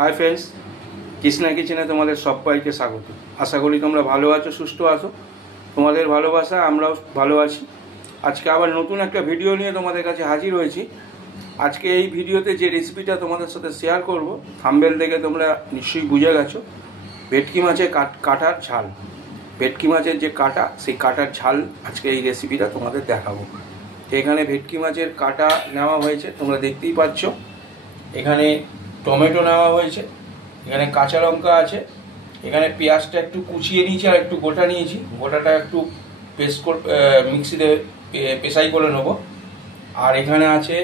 Hi friends, Krishna কিচেনে তোমাদের সবাইকে স্বাগত। আশা করি তোমরা ভালো আছো, সুস্থ আছো। তোমাদের ভালোবাসা আমরাও ভালো আছি। আজকে আবার নতুন একটা ভিডিও নিয়ে তোমাদের কাছে হাজির হয়েছি। আজকে এই ভিডিওতে যে রেসিপিটা তোমাদের সাথে শেয়ার করব, থাম্বনেল দেখে তোমরা নিশ্চয়ই বুঝে গেছো। ভেটকি মাছের কাটার ঝাল। ভেটকি মাছের যে কাটা, সেই কাটার ঝাল আজকে এই রেসিপিটা তোমাদের দেখাবো। এখানে ভেটকি মাছের কাটা নেওয়া হয়েছে, তোমরা দেখতেই পাচ্ছ। এখানে টমেটো নেওয়া হয়েছে, এখানে কাঁচা লঙ্কা আছে, এখানে পেঁয়াজটা একটু কুচিয়ে নিয়েছি আর একটু গোটা নিয়েছি। গোটাটা একটু মিক্সিতে পেশাই করে নেবো। আর এখানে আছে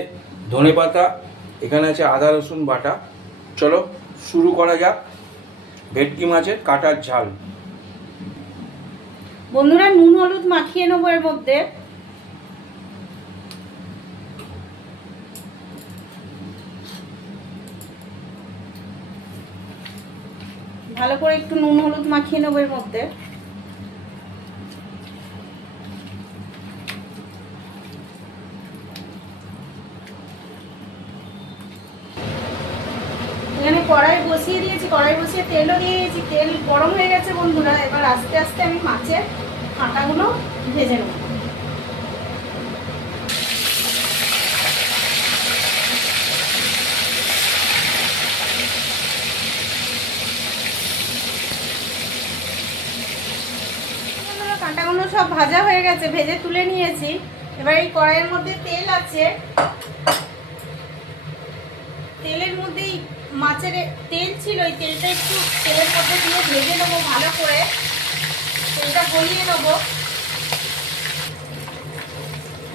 ধনেপাতা, এখানে আছে আদা রসুন বাটা। চলো শুরু করা যাক ভেটকি মাছের কাটার ঝাল। বন্ধুরা, নুন হলুদ মাখিয়ে নেবো এর মধ্যে। ভালো করে একটু নুন হলুদ মাখিয়ে নেবো এর মধ্যে। এখানে কড়াই বসিয়ে দিয়েছি, কড়াই বসিয়ে তেলও দিয়ে দিয়েছি। তেল গরম হয়ে গেছে বন্ধুরা। এবার আস্তে আস্তে আমি মাছের কাঁটাগুলো ভেজে নেব। কাঁটাগুলো সব ভাজা হয়ে গেছে, ভেজে তুলে নিয়েছি। এবার এই কড়াইয়ের মধ্যে তেল আছে, তেলের মধ্যেই মাছের তেল ছিল, এই তেলটা একটু তেলের মধ্যে দিয়ে ভেজে নেবো ভালো করে। তেলটা গলিয়ে নেবো।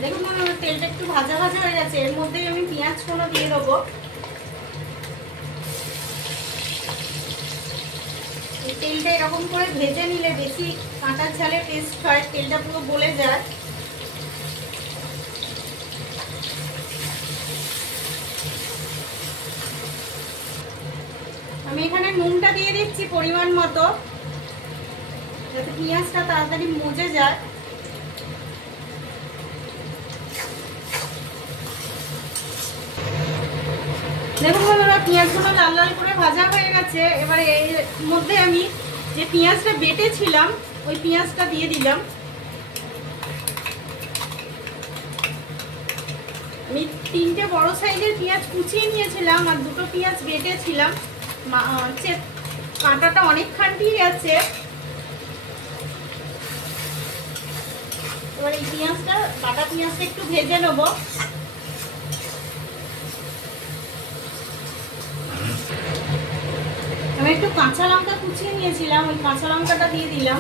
দেখুন আমার তেলটা একটু ভাজা ভাজা হয়ে গেছে। এর মধ্যেই আমি পেঁয়াজ কোনো দিয়ে দেবো। এই তেলটা এরকম করে ভেজে নিলে বেশি কাঁটার ঝালের টেস্ট হয়, তেলটা পুরো গলে যায়। আমি এখানে নুনটা দিয়ে দিচ্ছি পরিমাণ মতো, যাতে পেঁয়াজটা তাড়াতাড়ি মজে যায়। দেখুন বন্ধুরা, পেঁয়াজগুলো লাল লাল করে ভাজা হয়ে গেছে। এবারে এর মধ্যে আমি যে পেঁয়াজটা বেটেছিলাম, ওই পেঁয়াজটা দিয়ে দিলাম। আমি 3টে বড় সাইজের পেঁয়াজ কুচিয়ে নিয়েছিলাম আর 2টো পেঁয়াজ বেটেছিলাম। কাঁটাটা অনেকখানি গেছে। এবার এই পেঁয়াজটা, কাটা পেঁয়াজটা একটু ভেজে নেবো। আমি একটু কাঁচা লঙ্কা কুচিয়ে নিয়েছিলাম, ওই কাঁচা লঙ্কাটা দিয়ে দিলাম।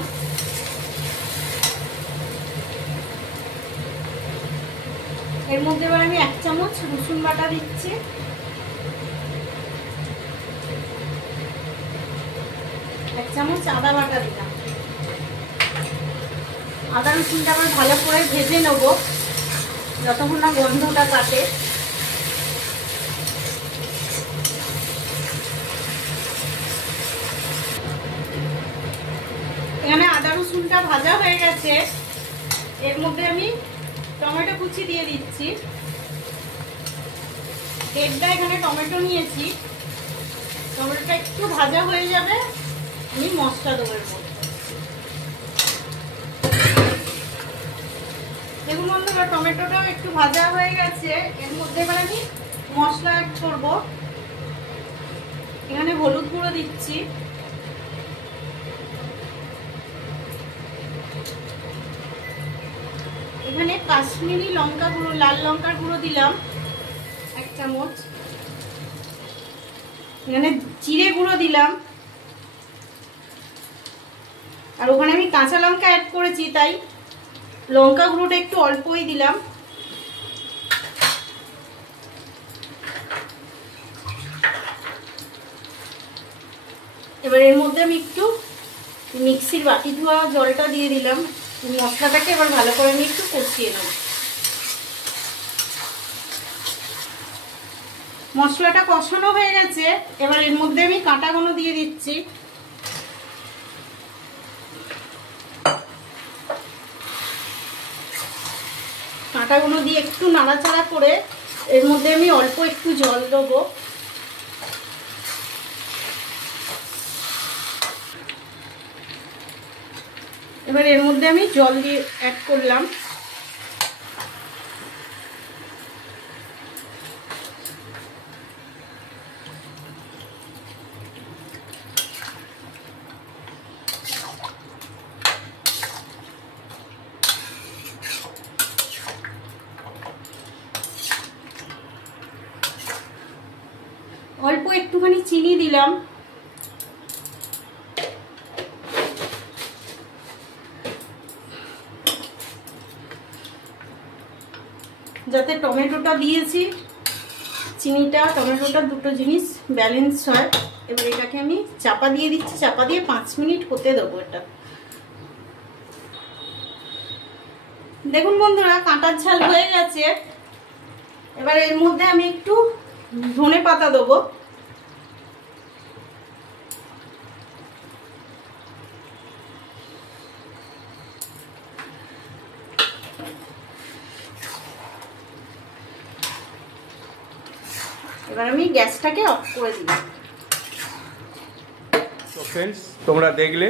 এর মধ্যে এবার আমি 1 চামচ রসুন বাটা দিচ্ছি। এক চামচ আদা বাটা দিলাম। আদা রসুনটা আবার ভালো করে ভেজে নেব যতক্ষণ না গন্ধটা কাটে। এখানে আদা রসুনটা ভাজা হয়ে গেছে। এর মধ্যে আমি টমেটো কুচি দিয়ে দিচ্ছি। 1.5টা এখানে টমেটো নিয়েছি। টমেটোটা একটু ভাজা হয়ে যাবে, আমি মশলা দেবো এর মধ্যে। দেখুন বন্ধুরা, টমেটোটাও একটু ভাজা হয়ে গেছে। এর মধ্যে এবার আমি মশলা অ্যাড করব। এখানে হলুদ গুঁড়ো দিচ্ছি, এখানে কাশ্মীরি লঙ্কা গুঁড়ো, লাল লঙ্কার গুঁড়ো দিলাম 1 চামচ। এখানে জিরে গুঁড়ো দিলাম। আর ওখানে আমি কাঁচা লঙ্কা অ্যাড করেছি, তাই লঙ্কা গুঁড়োটা একটু অল্পই দিলাম। এবার এর মধ্যে আমি একটু মিক্সির বাটি ধোয়া জলটা দিয়ে দিলাম। মশলাটাকে এবার ভালো করে আমি একটু কষিয়ে নেব। মশলাটা কষানো হয়ে গেছে। এবার এর মধ্যে আমি কাঁটাগুলো দিয়ে দিচ্ছি। কাঁটাগুলো দিয়ে একটু নাড়াচাড়া করে এর মধ্যে আমি অল্প একটু জল দেবো। এবার এর মধ্যে আমি জল দিয়ে অ্যাড করলাম। অল্প একটুখানি চিনি দিলাম, যাতে টমেটোটা দিয়েছি, চিনিটা টমেটোটা দুটো জিনিস ব্যালেন্স হয়। এবার এটাকে আমি চাপা দিয়ে দিচ্ছি, চাপা দিয়ে 5 মিনিট হতে দেবো এটা। দেখুন বন্ধুরা, কাঁটার ঝাল হয়ে গেছে। এবার এর মধ্যে আমি একটু ধনে পাতা দেবো। এবার আমি গ্যাসটাকে অফ করে দিলাম। তো ফ্রেন্ডস, তোমরা দেখলে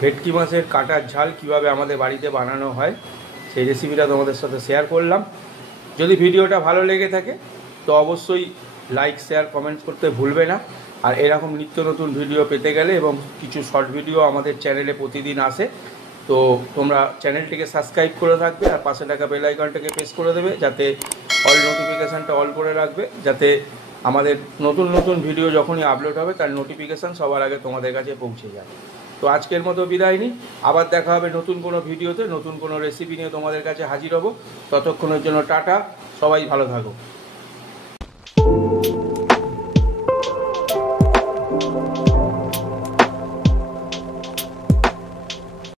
ভেটকি মাছের কাঁটার ঝাল কিভাবে আমাদের বাড়িতে বানানো হয়, সেই রেসিপিটা তোমাদের সাথে শেয়ার করলাম। যদি ভিডিওটা ভালো লেগে থাকে তো অবশ্যই লাইক, শেয়ার, কমেন্টস করতে ভুলবে না। আর এরকম নিত্য নতুন ভিডিও পেতে গেলে এবং কিছু শর্ট ভিডিও আমাদের চ্যানেলে প্রতিদিন আসে, তো তোমরা চ্যানেলটিকে সাবস্ক্রাইব করে থাকবে আর পাশে থাকা বেল আইকনটাকে প্রেস করে দেবে, যাতে অল নোটিফিকেশানটা অল করে রাখবে, যাতে আমাদের নতুন নতুন ভিডিও যখনই আপলোড হবে তার নোটিফিকেশান সবার আগে তোমাদের কাছে পৌঁছে যায়। তো আজকের মতো বিদায় নিই, আবার দেখা হবে নতুন কোনো ভিডিওতে, নতুন কোনো রেসিপি নিয়ে তোমাদের কাছে হাজির হব। ততক্ষণের জন্য টাটা, সবাই ভালো থাকো।